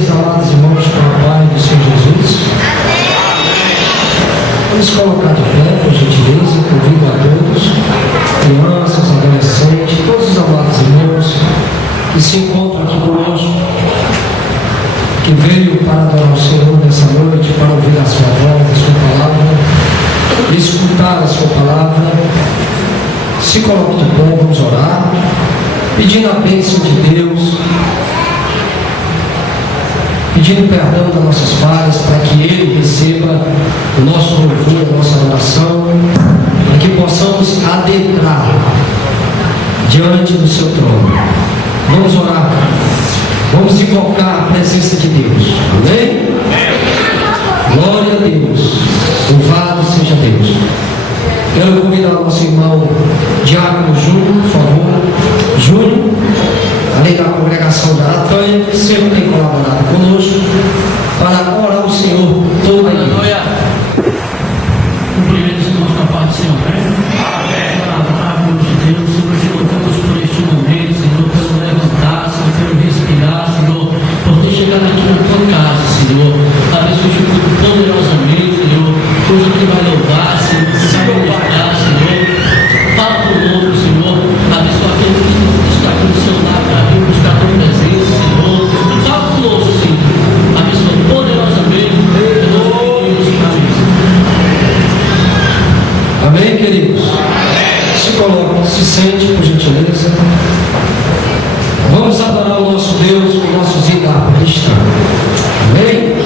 meus amados irmãos, com a paz do Senhor Jesus. Vamos colocar de pé, por gentileza, convido a todos, crianças, adolescentes, todos os amados irmãos que se encontram aqui conosco, que veio para adorar o Senhor nessa noite, para ouvir a sua voz, a sua palavra, escutar a sua palavra. Se coloque de pé, vamos orar, pedindo a bênção de Deus, pedindo perdão das nossas falhas, para que Ele receba o nosso louvor, a nossa oração, para que possamos adentrar diante do seu trono. Vamos orar, vamos invocar a presença de Deus, amém? Glória a Deus, louvado seja Deus. Quero convidar o nosso irmão Diácono Júnior, por favor. Júnior, além da congregação da Aratanha, que sempre tem colaborado conosco, para orar o Senhor toda a igreja. Cumprimentos os irmãos com a paz do Senhor, né? Amém. Amor de Deus, Senhor, te louvamos por este momento, Senhor, pelo levantar, Senhor, pelo respirar, Senhor, por ter chegado aqui na tua casa, Senhor. Abençoe o culto poderosamente, Senhor. Coisa que vai louvar, Senhor, que vai glorificar, Senhor. Fala conosco, Senhor. Abençoa aquele que está com o seu lado para vir buscar a tua presença, Senhor. Fala conosco, Senhor. Abençoa poderosamente, amém, queridos? Se coloque, se sente, por gentileza. Vamos adorar o nosso Deus com nossos hinos cristãos. Amém?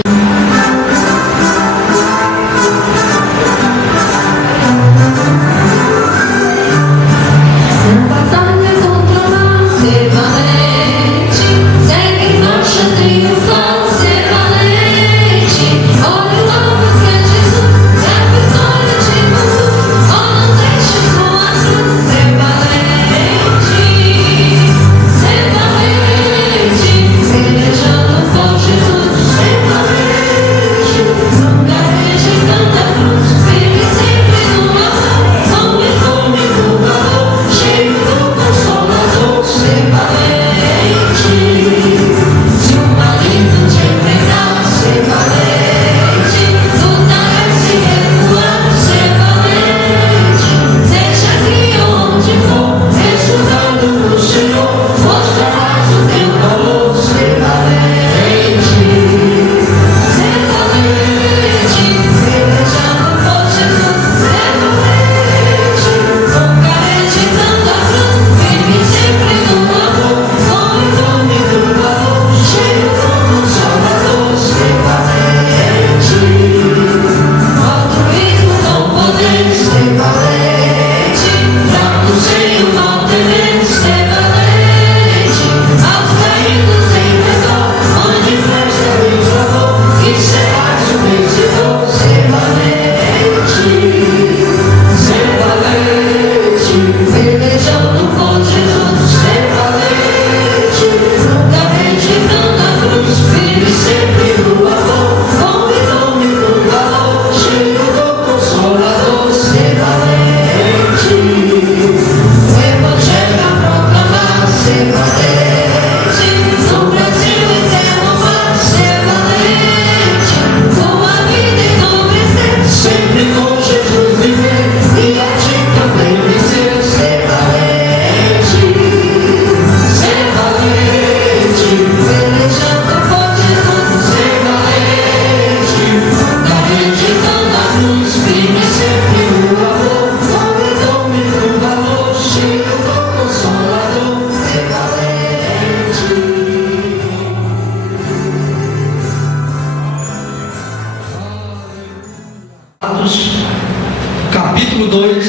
Capítulo 2.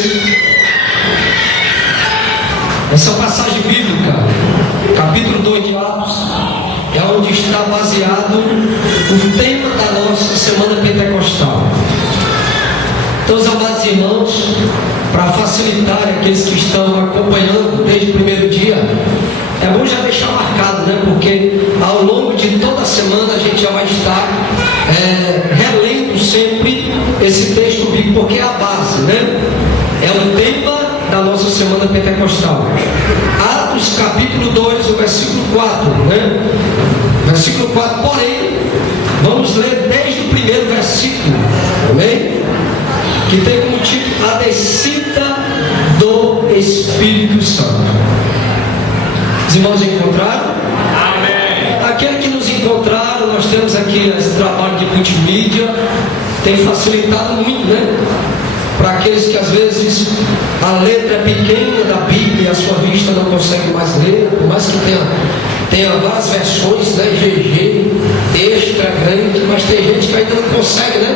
Essa passagem bíblica, capítulo 2 de Atos, é onde está baseado o tema da nossa Semana Pentecostal. Então, os amados irmãos, para facilitar aqueles que estão acompanhando desde o primeiro dia, é bom já deixar marcado, né? Porque ao longo de toda a semana a gente já vai estar relendo sempre esse texto bíblico, porque é a base, né? É o tema da nossa Semana Pentecostal. Atos capítulo 2, o versículo 4, né? Versículo 4, porém, Vamos ler desde o primeiro versículo, amém? Que tem como título A Descida do Espírito Santo. Os irmãos encontraram? Amém. Aqueles que nos encontraram, nós temos aqui esse trabalho de multimídia, tem facilitado muito, né? Para aqueles que às vezes a letra é pequena da Bíblia, a sua vista não consegue mais ler, por mais que tenha várias versões, né? GG, extra, grande, mas tem gente que ainda não consegue, né?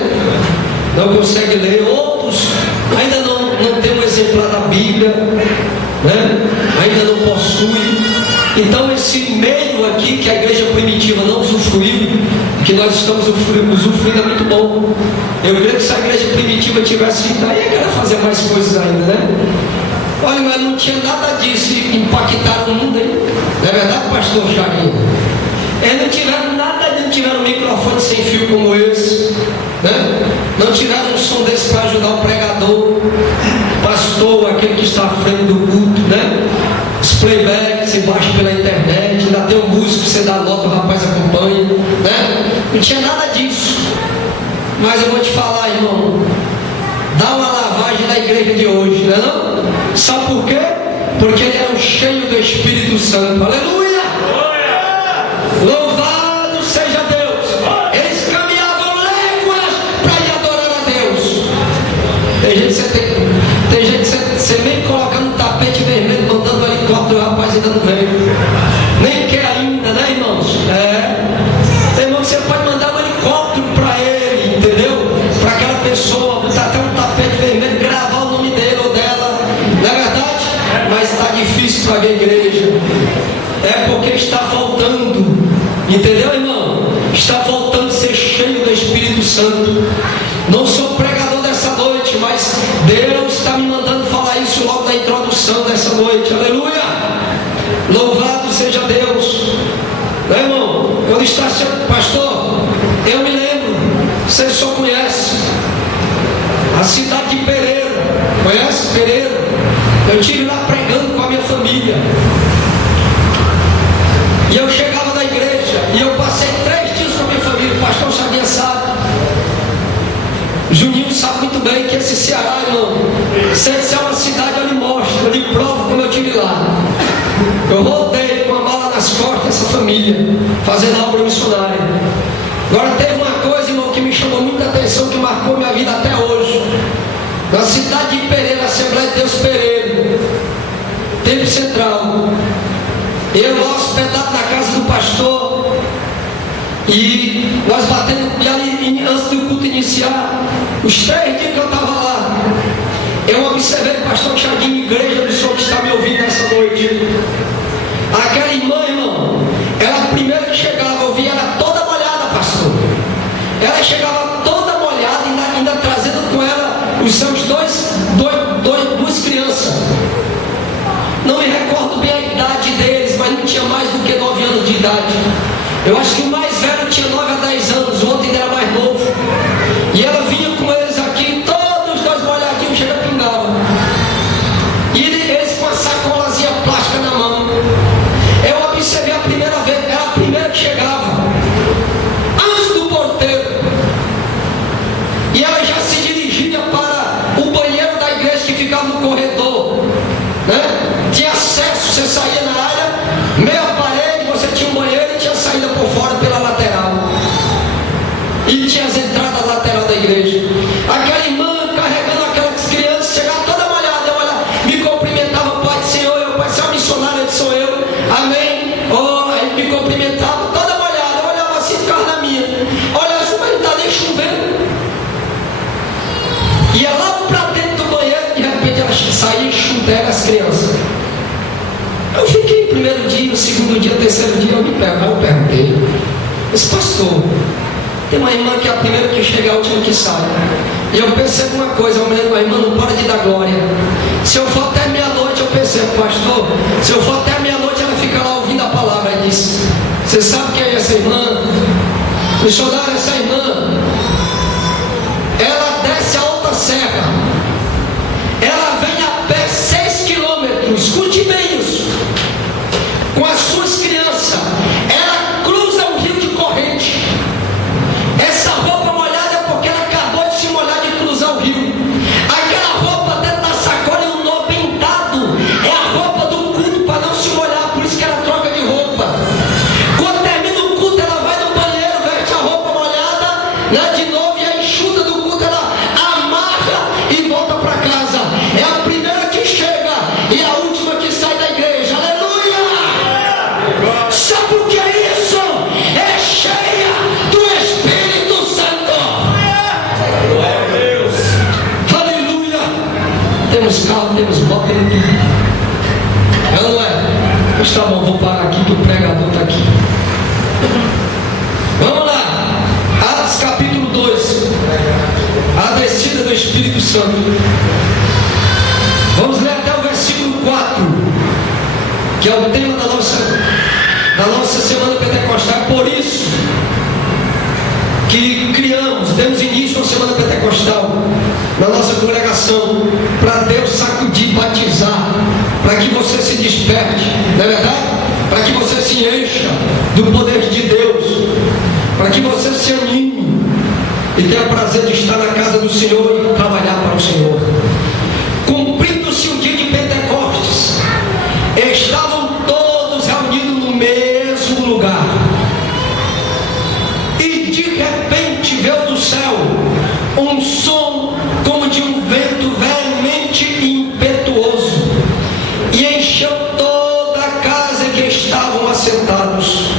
Não consegue ler. Outros ainda não tem um exemplar da Bíblia, né? Ainda não possui. Então esse meio aqui que a igreja primitiva não usufruiu, que nós estamos usufruindo, é muito bom. Eu creio que se a igreja primitiva tivesse ido aí, queria fazer mais coisas ainda, né? Olha, mas não tinha nada disso impactar o mundo aí. Não é verdade, pastor Chaguinho? Eles não tiveram nada, não tiveram um microfone sem fio como esse, né? Não tiveram um som desse para ajudar o pregador, pastor, aquele que está à frente do culto, né? Os playbacks embaixo pela internet, ainda tem um músico que você dá nota, o rapaz acompanha, né? Não tinha nada disso. Mas eu vou te falar, irmão, dá uma lavagem na igreja de hoje, não é não? Sabe por quê? Porque eles eram cheios do Espírito Santo. Aleluia! Louvado seja Deus! Eles caminhavam léguas para ir adorar a Deus. Tem gente que você vem colocando um tapete vermelho, mandando o helicóptero, o rapaz ainda não veio. Nem quer ainda, né, irmãos? Tem irmão que você pode mandar um helicóptero para ele, entendeu? Para aquela pessoa, botar até um tapete vermelho, gravar o nome dele ou dela, não é verdade? Mas está difícil para a igreja. É porque está faltando, entendeu, irmão? Está faltando ser cheio do Espírito Santo. Não sou pregador dessa noite, mas Deus está me mandando falar isso logo na introdução dessa noite. Aleluia! Louvado seja Deus. Não é, irmão? Quando está sendo pastor, eu me lembro, você só conhece a cidade de Pereira. Conhece Pereira? Eu estive lá pregando com a minha família. E eu chegava na igreja e eu passei 3 dias com a minha família. O pastor Xavier sabe, Juninho sabe muito bem que esse Ceará, irmão, se é uma cidade, eu lhe mostro, eu lhe provo como eu estive lá. Eu rodei com a mala nas costas dessa família, fazendo a obra missionária. Agora teve uma coisa, irmão, que me chamou muita atenção, que marcou minha vida até hoje. Na cidade de Pereira, Assembleia de Deus Pereira, Tempo Central. Eu lá hospedado na casa do pastor, e nós batendo, e ali, antes do culto iniciar, os 3 dias que eu estava lá, eu observei o pastor Chaguinho, igreja do Senhor que está me ouvindo nessa noite. Aquela irmã, irmão, ela primeiro que chegava, eu via ela toda molhada, pastor. Ela chegava toda molhada, ainda trazendo com ela os seus duas crianças. Não me recordo bem a idade deles, mas não tinha mais do que 9 anos de idade. Eu acho que o mais velho tinha 9 a 10 anos, o outro ainda era mais novo. E ela vinha com eles aqui, todos os 2 molhadinhos, chega a pingava. E eles com a sacolazinha plástica na mão. Eu observei a primeira vez, era a primeira que chegava, antes do porteiro. E ela já se dirigia para o banheiro da igreja que ficava no corredor, né? Tinha acesso, você saía na área, meia parede, você tinha um banheiro e tinha saída por fora pela lateral. E tinha as entradas lateral da igreja. Aquela irmã carregando aquelas crianças, chegava toda molhada, eu olhava, me cumprimentava, Pai do Senhor, eu, Pai, você é um missionário, que sou eu, amém? Oh, aí me cumprimentava, toda molhada, eu olhava assim, ficava na minha. Olha assim, mas não está nem chovendo. Ia lá para dentro do banheiro, de repente ela saía enxutando as crianças. Eu fiquei o primeiro dia, o segundo dia, o terceiro dia, eu perguntei, esse pastor, tem uma irmã que é a primeira que chega, a última que sai. E eu percebo uma coisa, a irmã não para de dar glória. Se eu for até meia-noite, eu percebo, pastor, se eu for até meia-noite, ela fica lá ouvindo a palavra e diz, você sabe quem é essa irmã? Missionária, essa irmã, ela desce a alta serra, ela vem a pé 6 quilômetros, escute bem isso, com as suas crianças, ela cruza o rio de corrente, carros, temos moto, temos tudo. É ou não é? Mas tá bom, vou parar aqui que o pregador está aqui. Vamos lá. Atos capítulo 2. A descida do Espírito Santo. Vamos ler até o versículo 4, que é o tema da nossa semana pentecostal. É por isso que demos início a uma semana pentecostal na nossa congregação, para Deus sacudir, batizar, para que você se desperte, não é verdade? Para que você se encha do poder de Deus, para que você se anime e tenha prazer de estar na casa do Senhor e trabalhar para o Senhor. Cumprindo-se o dia de Pentecostes, estavam todos reunidos no mesmo lugar, e de repente veio do céu um som como de um vento veemente e impetuoso, e encheu toda a casa em que estavam assentados.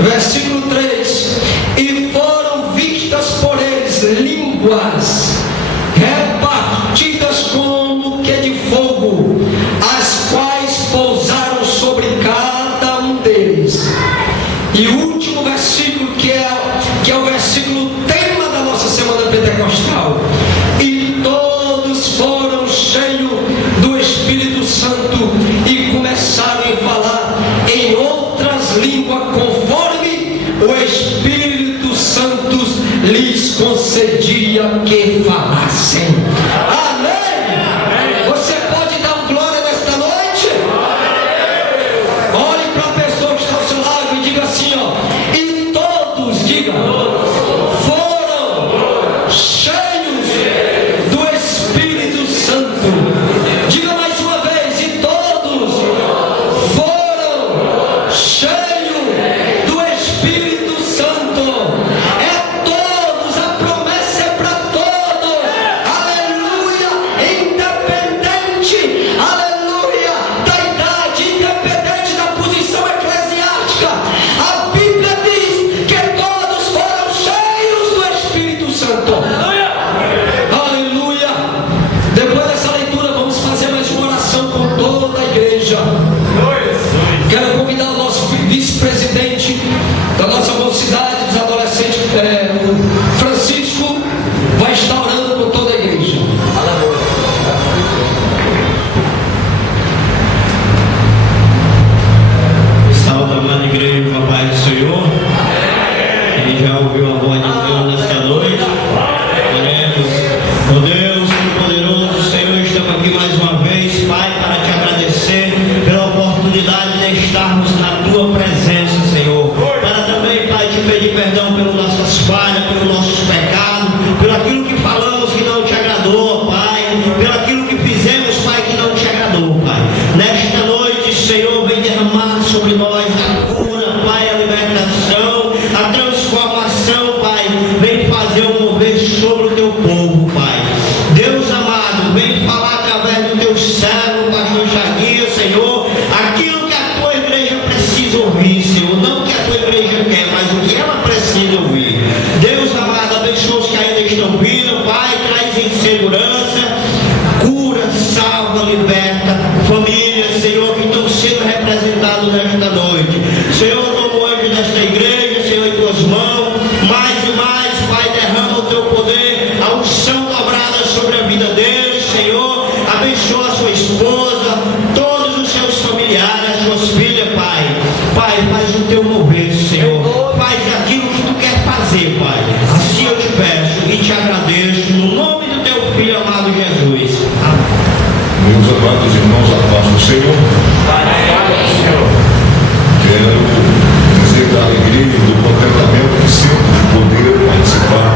Versículo 3: e foram vistas por eles línguas repartidas como que de fogo, as quais pousaram sobre cada um deles. E o último versículo, que é o versículo tema da nossa semana pentecostal: e todos foram cheios do Espírito Santo e começaram a falar em outras línguas, conforme o Espírito Santo lhes concedia que falassem. Amém? Você pode dar um glória nesta noite? Olhe para a pessoa que está ao seu lado e diga assim, ó: e todos, diga, foram cheios do Espírito Santo. Diga mais uma vez: e todos foram cheios do Espírito Santo. É todos, a promessa é para todos. Aleluia! Independente, aleluia, da idade, independente da posição eclesiástica, a Bíblia diz que todos foram cheios do Espírito Santo. Aleluia! Depois dessa leitura, vamos fazer mais uma oração com toda a igreja. Quero convidar o nosso vice-presidente da nossa mocidade, dos adolescentes, o Francisco, vai estar orando por toda a igreja. Salve, amada igreja, com a paz do Senhor. Quem já ouviu a voz de Deus nesta noite? Oremos. Oh Deus, poderoso Senhor, estamos aqui mais uma vez, Pai, para te agradecer pela oportunidade de estarmos na tua presença, Senhor. Para também, Pai, te pedir perdão pelas nossas falhas, pelos nossos pecados, pelo aquilo que falamos que não te agradou, Pai, pelo aquilo que fizemos, Pai, que não te agradou, Pai. Nesta noite, Senhor, vem derramar sobre nós a cura, Pai, a libertação, a transformação, Pai. Vem fazer um mover sobre o teu povo, Pai. Deus amado, vem falar através do teu servo, pastor Jardim, Senhor, aquilo que a tua igreja precisa ouvir, Senhor. Não o que a tua igreja quer, mas o que ela precisa ouvir. Deus amado, abençoa os que ainda estão vindo, Pai, traz em segurança, cura, salva, liberta, famílias, Senhor, que estão sendo representados nesta noite. Senhor, toma o anjo desta igreja, Senhor, em tuas mãos, mais e mais, Pai, derrama o teu poder, a unção dobrada sobre a vida deles, Senhor. Abençoa a sua esposa, todos os seus familiares, as suas filhas, Pai. Pai, faz o teu mover, Senhor. Faz aquilo que tu quer fazer, Pai. Assim eu te peço e te agradeço, no nome do teu Filho amado Jesus. Meus amados irmãos, a paz do Senhor. Quero dizer da alegria e do contentamento que sinto de poder participar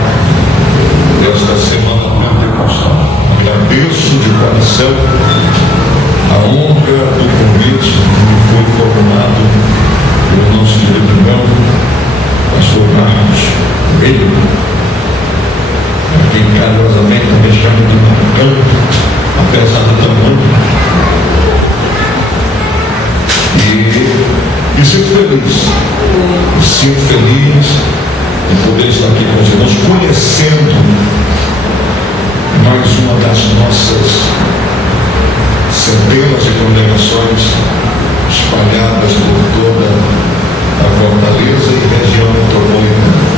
desta semana pentecostal. Agradeço de coração a honra do convite que me foi formulado pelo nosso querido irmão, pastor Marcos Coelho, a quem carinhosamente também chamo de Marcão, apesar do tamanho. E sinto feliz de poder estar aqui com os irmãos, conhecendo mais uma das nossas centenas de congregações espalhadas por toda a Fortaleza e região metropolitana.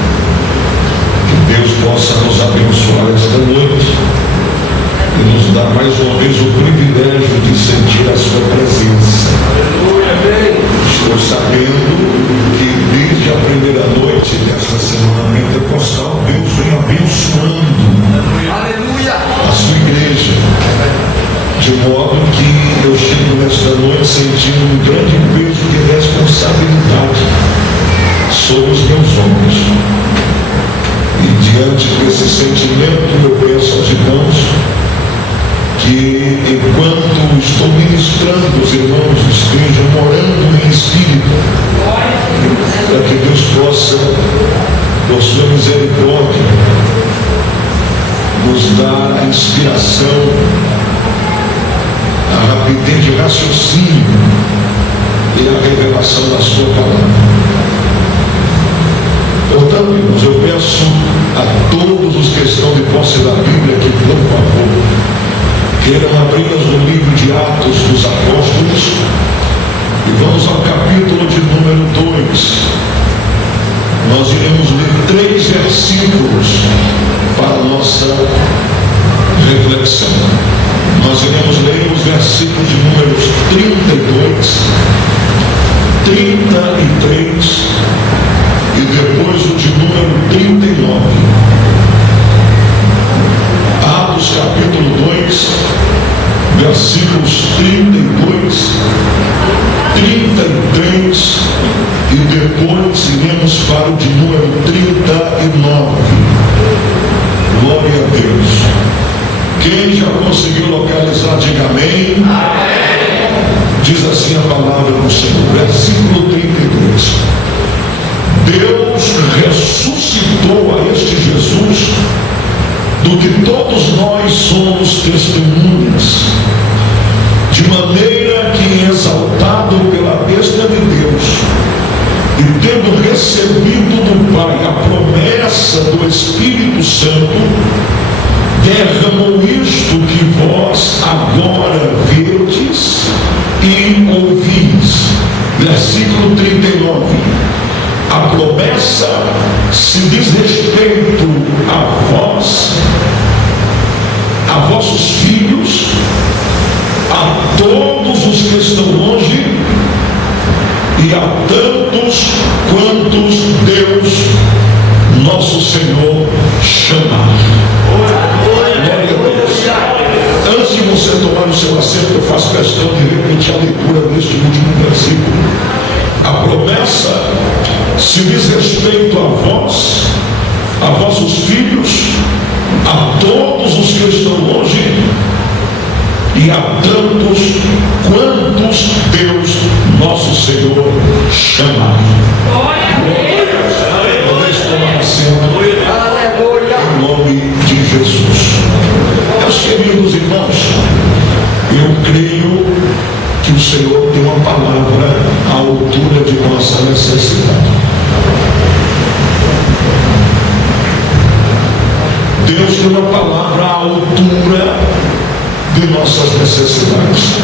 Que Deus possa nos abençoar esta noite e nos dar mais uma vez o privilégio de sentir a sua presença. Estou sabendo que desde a primeira noite desta semana pentecostal, Deus vem abençoando a sua igreja, de modo que eu chego nesta noite sentindo um grande peso de responsabilidade sobre os meus ombros. E diante desse sentimento eu peço aos irmãos que, enquanto estou ministrando, os irmãos estejam orando em espírito, para que Deus possa, por sua misericórdia, nos dar a inspiração, a rapidez de raciocínio e a revelação da sua palavra. Portanto, irmãos, eu peço a todos os que estão de posse da Bíblia que, por favor, queiram abri-las no livro de Atos dos Apóstolos e vamos ao capítulo de número 2. Nós iremos ler 3 versículos para a nossa reflexão. Nós iremos ler os versículos de números 32, 33 e depois o de número 39. Atos capítulo 2, versículos 32, 33 e depois iremos para o de número 39. Glória a Deus. Quem já conseguiu localizar, diga amém. Diz assim a palavra do Senhor, versículo 33. Deus ressuscitou a este Jesus, do que todos nós somos testemunhas, de maneira que, exaltado pela besta de Deus, e tendo recebido do Pai a promessa do Espírito Santo, derramou isto que vós agora vedes e ouvis. Versículo 39. A promessa se diz respeito a vós, a vossos filhos, a todos os que estão longe e a tantos quantos Deus, nosso Senhor, chamar. Glória a Deus. Antes de você tomar o seu assento, eu faço questão de repetir a leitura deste último versículo. A promessa se diz respeito a vós, a vossos filhos, a todos os que estão longe e a tantos quantos Deus, nosso Senhor, chamar. Podeis tomar assento em nome de Jesus. Meus queridos irmãos, eu creio que o Senhor tem uma palavra à altura de nossa necessidade. Deus tem uma palavra à altura de nossas necessidades.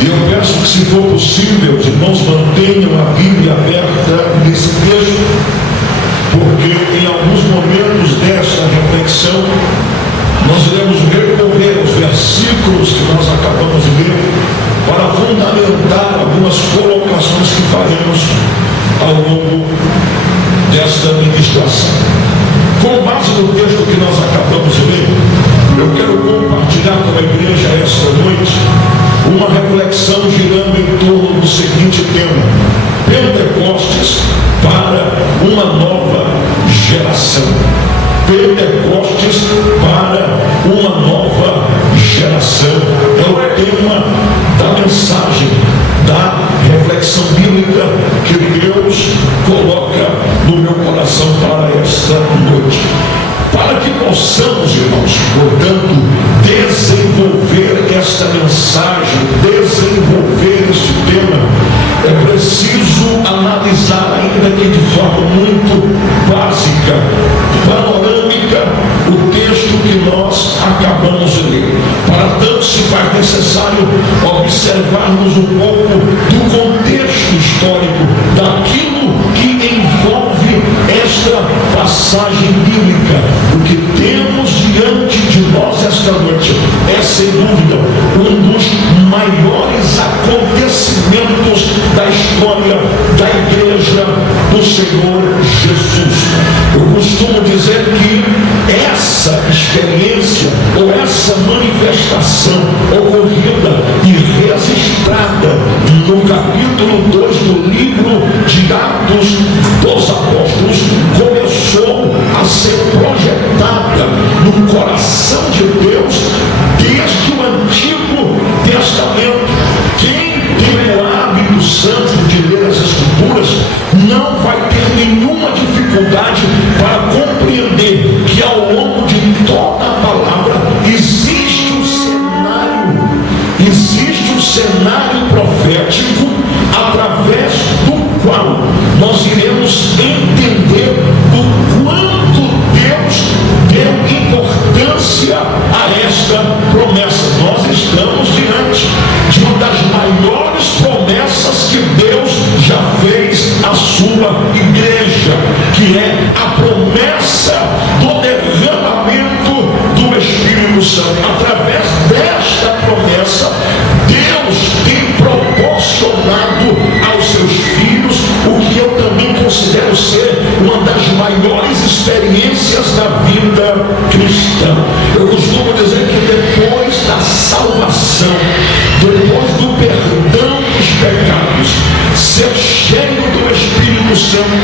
E eu peço que, se for possível, os irmãos mantenham a Bíblia aberta nesse texto, porque em alguns momentos desta reflexão nós iremos recorrer aos versículos que nós acabamos de ler para fundamentar algumas colocações que faremos ao longo desta ministração. Com base no texto que nós acabamos de ler, eu quero compartilhar com a igreja esta noite uma reflexão girando em torno do seguinte tema: Pentecostes para uma nova geração. Pentecostes para uma nova geração. É o tema da mensagem, da reflexão bíblica que Deus coloca no meu coração para esta noite. Para que possamos, irmãos, portanto, desenvolver esta mensagem, desenvolver este tema, é preciso analisar, ainda que de forma muito básica, panorâmica, o texto que nós acabamos de ler. Para tanto, se faz necessário observarmos um pouco do contexto histórico, daquilo que envolve esta passagem bíblica. O que temos diante de nós esta noite é, sem dúvida, um dos maiores acontecimentos da história da Igreja do Senhor Jesus. Eu costumo dizer que essa experiência ou essa manifestação ocorrida e registrada no capítulo 2 do livro de Atos dos Apóstolos começou a ser projetada no coração de Deus desde o Antigo Testamento. Quem tem o hábito santo de ler as Escrituras não vai ter nenhuma dificuldade para compreender que ao longo de toda a palavra existe um cenário profético através do qual nós iremos entender o quanto Deus deu importância a esta promessa. Nós estamos diante de uma das maiores promessas que Deus já fez à sua igreja, que é a promessa do derramamento do Espírito Santo. Através desta promessa, Deus tem proporcionado aos seus filhos o que eu também considero ser uma das maiores experiências da vida cristã. Eu costumo dizer que depois da salvação, depois do perdão dos pecados, ser cheio do Espírito Santo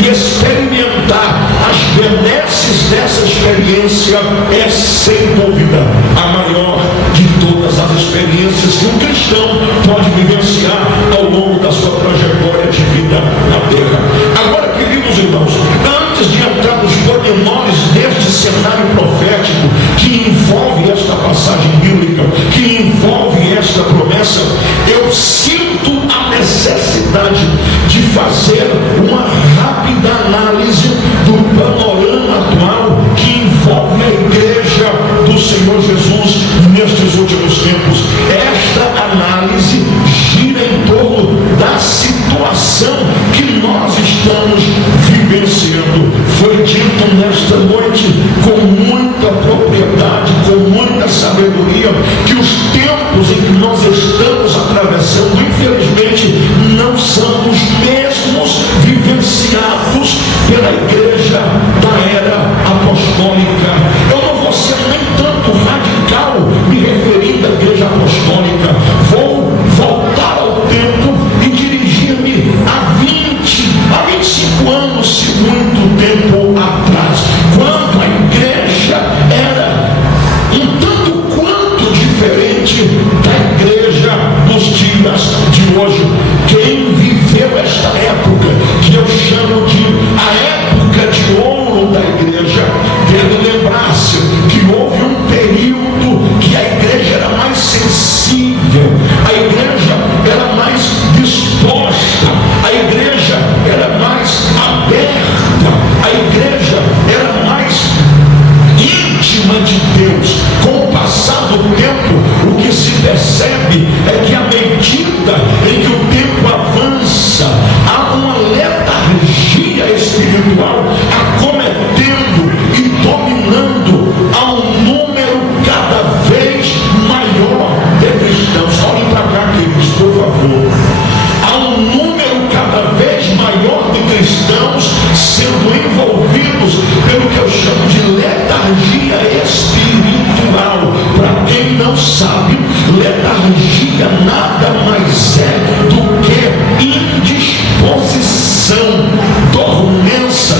e experimentar as benesses dessa experiência é, sem dúvida, a maior de todas as experiências que um cristão pode vivenciar ao longo da sua trajetória de vida na terra. Agora, queridos irmãos, antes de entrar nos pormenores deste cenário profético que envolve esta passagem bíblica, que envolve esta promessa, eu sinto a necessidade de fazer uma rápida análise do panorama atual que envolve a igreja do Senhor Jesus nestes últimos tempos. Esta análise gira em torno da situação que nós estamos vivenciando. Foi dito nesta noite com muita propriedade, com muita sabedoria, que os tempos em que nós estamos atravessando, infelizmente, não são os mesmos vivenciados pela igreja da era apostólica. Eu não vou ser nem tanto radical me referindo à igreja apostólica. Vou voltar ao tempo e dirigir-me a 25 anos, se muito tempo atrás, quando a igreja era um tanto quanto diferente da igreja dos dias de hoje. Quem viveu esta época, que eu chamo de a época de ouro da igreja, deve lembrar-se que houve um período que a igreja era mais sensível, a igreja era mais disposta, a igreja era mais aberta, a igreja era mais íntima de Deus. Com o passar do tempo, o que se percebe é que à medida em que o tempo avança, há uma letargia espiritual acometendo e dominando a um número cada vez maior de cristãos. Olhem para cá, queridos, por favor. Há um número cada vez maior de cristãos sendo envolvidos pelo que eu chamo de letargia espiritual. Para quem não sabe, letargia nada mais é do que indisposição, dormência,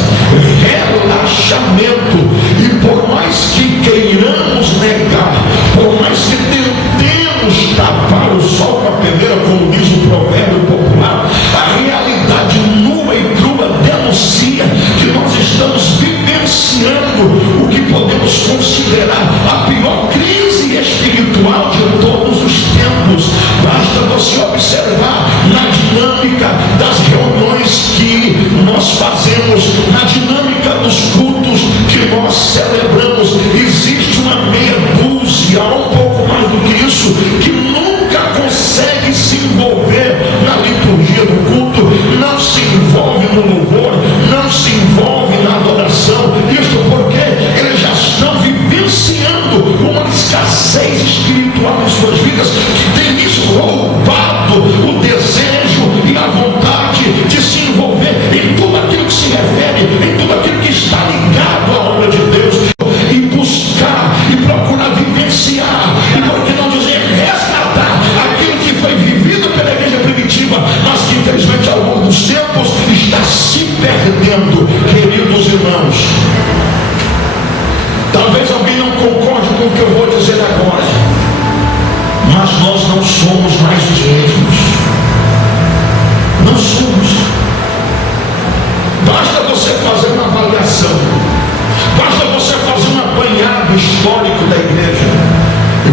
relaxamento. E por mais que queiramos negar, por mais que tentemos tapar o sol com a peneira, como diz o provérbio popular, a realidade nua e crua denuncia que nós estamos vivenciando o que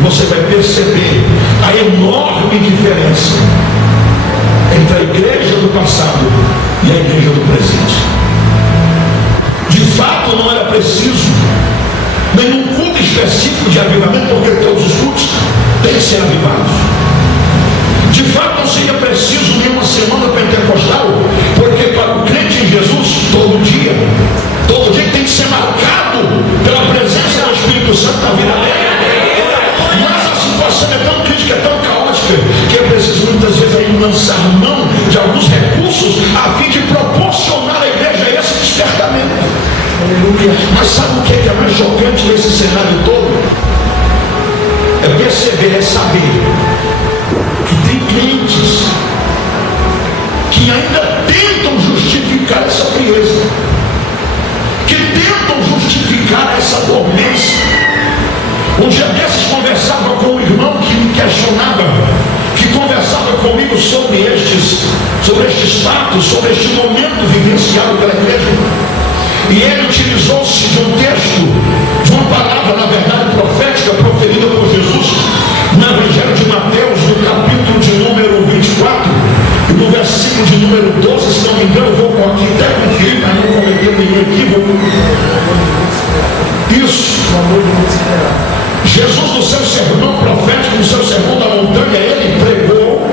você vai perceber a enorme diferença entre a igreja do passado e a igreja do presente. De fato, não era preciso nenhum culto específico de avivamento, porque todos os cultos têm que ser avivados. De fato, não seria preciso nenhuma semana pentecostal, porque para o crente em Jesus, todo dia tem que ser marcado pela presença do Espírito Santo na vida dele. Mas a situação é tão crítica, é tão caótica, que é preciso muitas vezes aí lançar mão de alguns recursos a fim de proporcionar à igreja esse despertamento. Mas sabe o que é mais chocante nesse cenário todo? É perceber, é saber que tem clientes que ainda tentam justificar essa frieza, que tentam justificar essa dormência. Um dia desses conversava com um irmão que me questionava, que conversava comigo sobre estes fatos, sobre este momento vivenciado pela igreja. E ele utilizou-se de um texto, de uma palavra, na verdade, profética, proferida por Jesus, no Evangelho de Mateus, no capítulo de número 24, e no versículo de número 12, se não me engano, vou aqui até conferir, para não cometer nenhum equívoco. Isso. Jesus, no seu sermão profético, no seu sermão da montanha, ele pregou,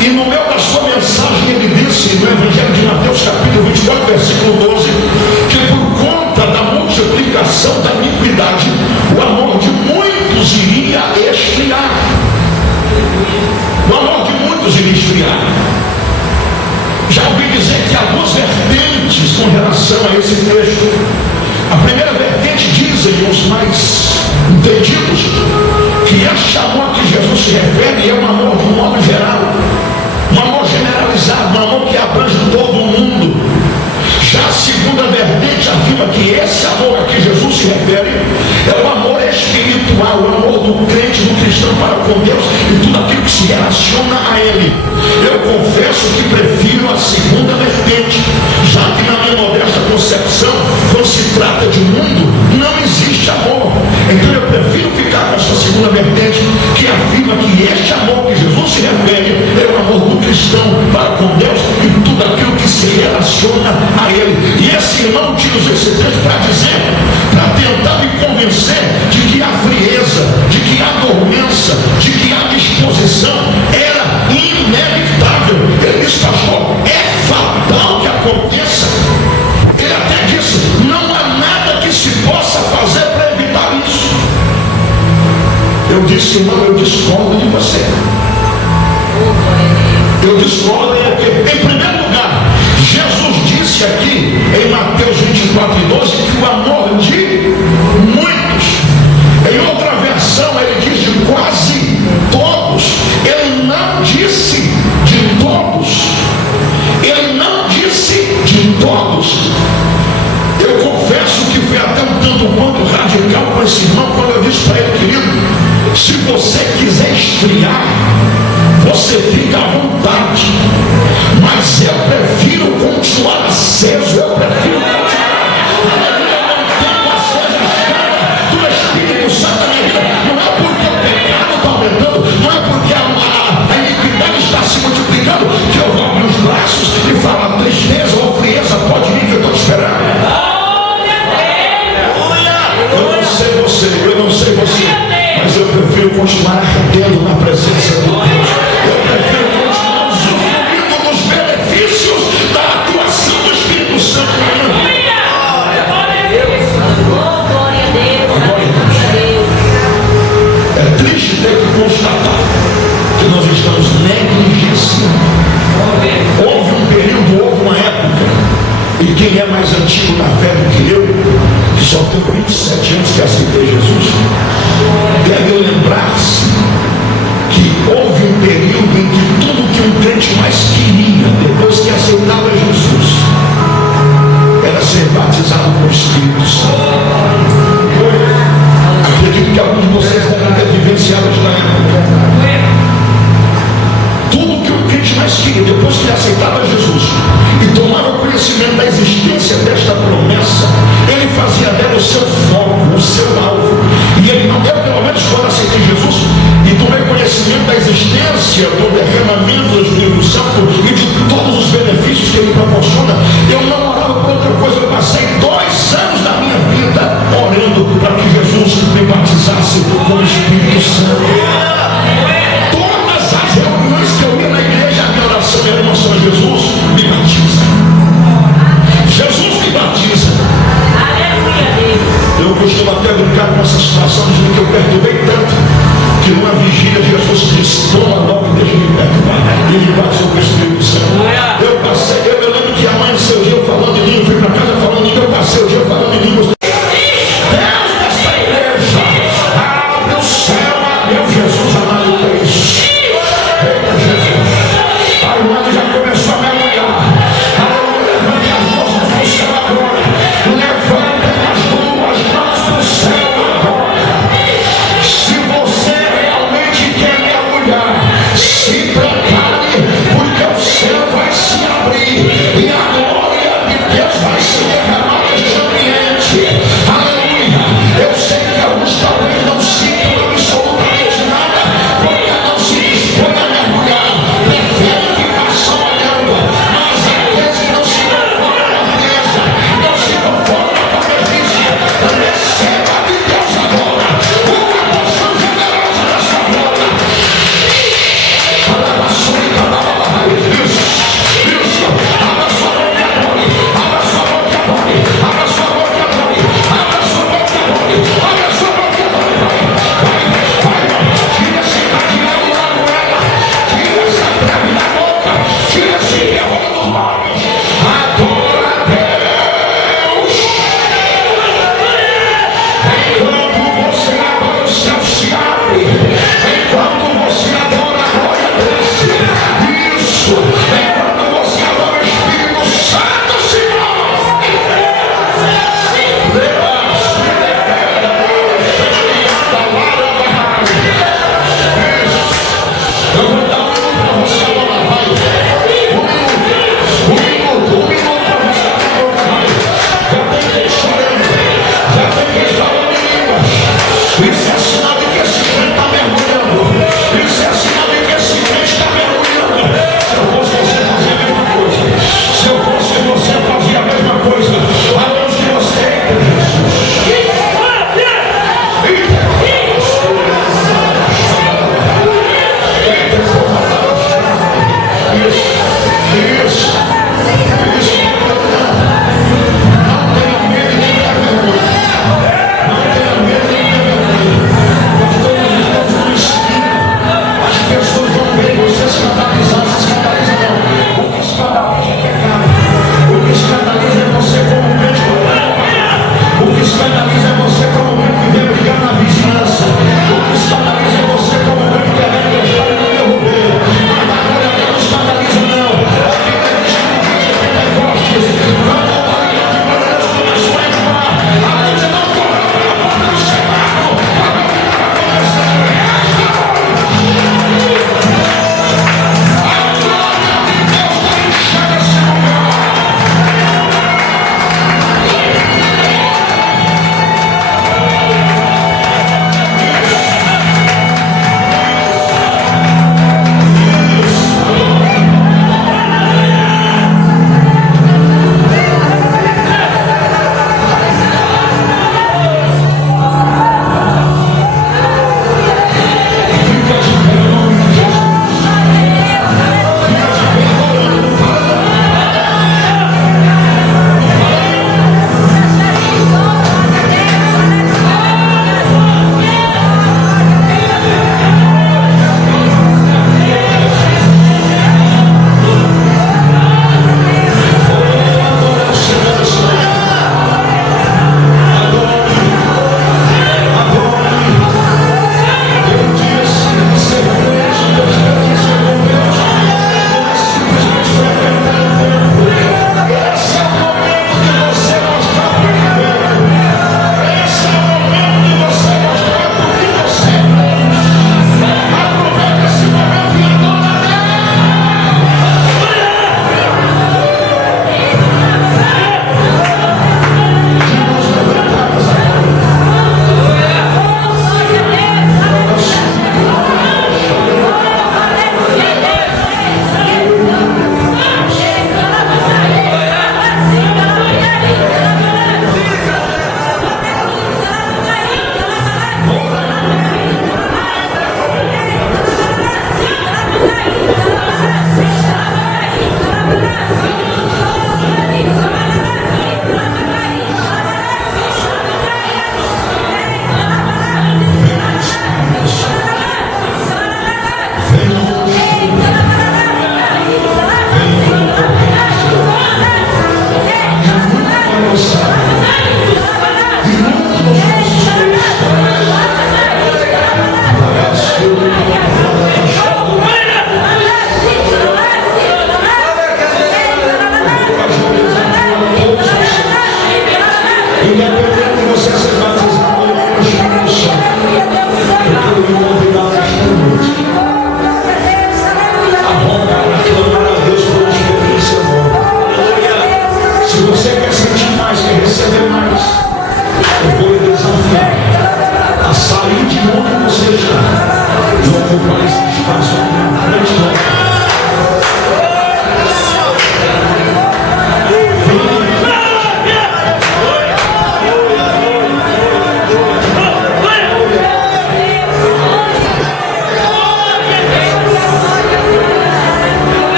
e no meio da sua mensagem ele disse, no Evangelho de Mateus, capítulo 24, versículo 12, que por conta da multiplicação da iniquidade, o amor de muitos iria esfriar. O amor de muitos iria esfriar. Já ouvi dizer que há duas vertentes com relação a esse texto. A primeira vertente, dizem os mais entendidos, que este amor que Jesus se refere é um amor de um modo geral, um amor generalizado, um amor que abrange todo o mundo. Já a segunda vertente afirma que esse amor a que Jesus se refere é o amor espiritual, o amor do crente, do cristão para com Deus e tudo aquilo que se relaciona a Ele. Eu confesso que prefiro a segunda vertente, já que na minha modesta concepção, quando se trata de mundo, não existe amor. Então eu prefiro ficar com essa segunda vertente, que afirma que este amor que Jesus se refere é o amor do cristão para com Deus e tudo aquilo que se relaciona a Ele. E esse irmão utilizou esse texto para dizer, para tentar me convencer de que a frieza, de que a dormência, de que a disposição era inevitável. Ele disse, pastor, é fatal que aconteça. Ele até disse, não há nada que se possa fazer para evitar isso. Eu disse, irmão, eu discordo de você. Eu discordo porque, em primeiro lugar, Jesus disse aqui em Mateus 24:12 que o amor de muitos, em outra versão ele diz de quase todos. Ele não disse de todos. Ele não disse de todos. Eu confesso que foi até um tanto quanto radical com esse irmão quando eu disse para ele, querido, se você quiser esfriar, você fica à vontade, mas eu prefiro continuar aceso, eu prefiro manter aceso a chama do Espírito Santo na minha vida. Não é porque o pecado está aumentando, não é porque a iniquidade está se multiplicando, que eu vou abrir os braços e falar tristeza ou frieza, pode vir que eu estou esperando. Eu não sei você, mas eu prefiro continuar ardendo na presença de Deus. Eu prefiro continuar usufruindo dos benefícios da atuação do Espírito Santo na minha vida. É triste ter que constatar que nós estamos negligenciando. Houve um período, houve uma época, e quem é mais antigo na fé do que eu, que só tem 27 anos que aceitei Jesus, deve lembrar-se que houve um período em que tudo que um crente mais queria, depois que aceitava Jesus, era ser batizado com o Espírito Santo. Acredito que alguns de vocês devem ter vivenciado isso na época. Tudo que o crente mais queria, depois que aceitava Jesus e tomava conhecimento da existência desta promessa, ele fazia dela o seu foco, o seu alvo. E ele, eu pelo menos quando aceitei situação dizendo que eu perturbei tanto que numa vigília Jesus disse: toma logo e deixa de perturbar. E ele passou o Espírito Santo. Eu lembro que amanheceu o dia eu falando em língua, fui para casa falando em língua, eu passei o dia falando em língua. Deus desta igreja, abre o céu, meu Jesus amado Cristo. Eita Jesus, a irmã já começou a mergulhar. Levante as mãos para o céu agora. Levante as duas mãos para o céu agora. Se você realmente quer mergulhar, se prepare, porque o céu vai se abrir e a glória de Deus vai se derramar neste ambiente. Aleluia. Eu sei que alguns talvez não sintam absolutamente nada, porque não se dispõe a mergulhar, prefere ficar só olhando. Mas aqueles que não se conformam com a beleza, não se conformam com a presença, receba de Deus agora uma porção generosa da sua glória. Isso. Abra sua boca e adore. Abra sua boca e adore. Abra sua boca e adore. Abra sua boca e adore. Abra sua boca e adore. Vai. Tira esse cadeado lá com ela. Tira essa trave da boca. Tira esse erro dos lábios. Adora a Deus. Enquanto você adora, o céu se abre. Enquanto você adora, a glória desce. Isso. Enquanto você adora, o Espírito Santo se move. Eu vou dar um minuto para você agora, vai. Um minuto para você agora, vai. Já tem gente chorando, já tem gente falando em línguas. Isso é sinal de que esse crente está mergulhando. Isso é sinal de que esse crente está mergulhando. Se eu fosse você, fazia a mesma coisa. Se eu fosse você, fazia a mesma coisa. Aonde que você entra, Jesus? Isso. Não tenha medo de ter vergonha. Não tenha medo de ter vergonha. Pastor, nós estamos no esquina. As pessoas vão ver você escandalizar. Se escandaliza não. O que escandaliza é pecado. O que escandaliza é você como crente. O que escandaliza é você como crente que vem brigar na vizinhança. O que escandaliza é você como crente que vem prestar e não derrubar. Mas a glória de Deus não escandaliza não.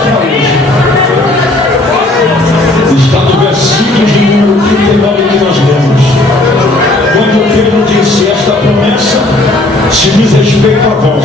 para hoje. Está no versículo de número 39 que nós lemos. Quando Pedro disse: esta promessa se diz respeito a vós,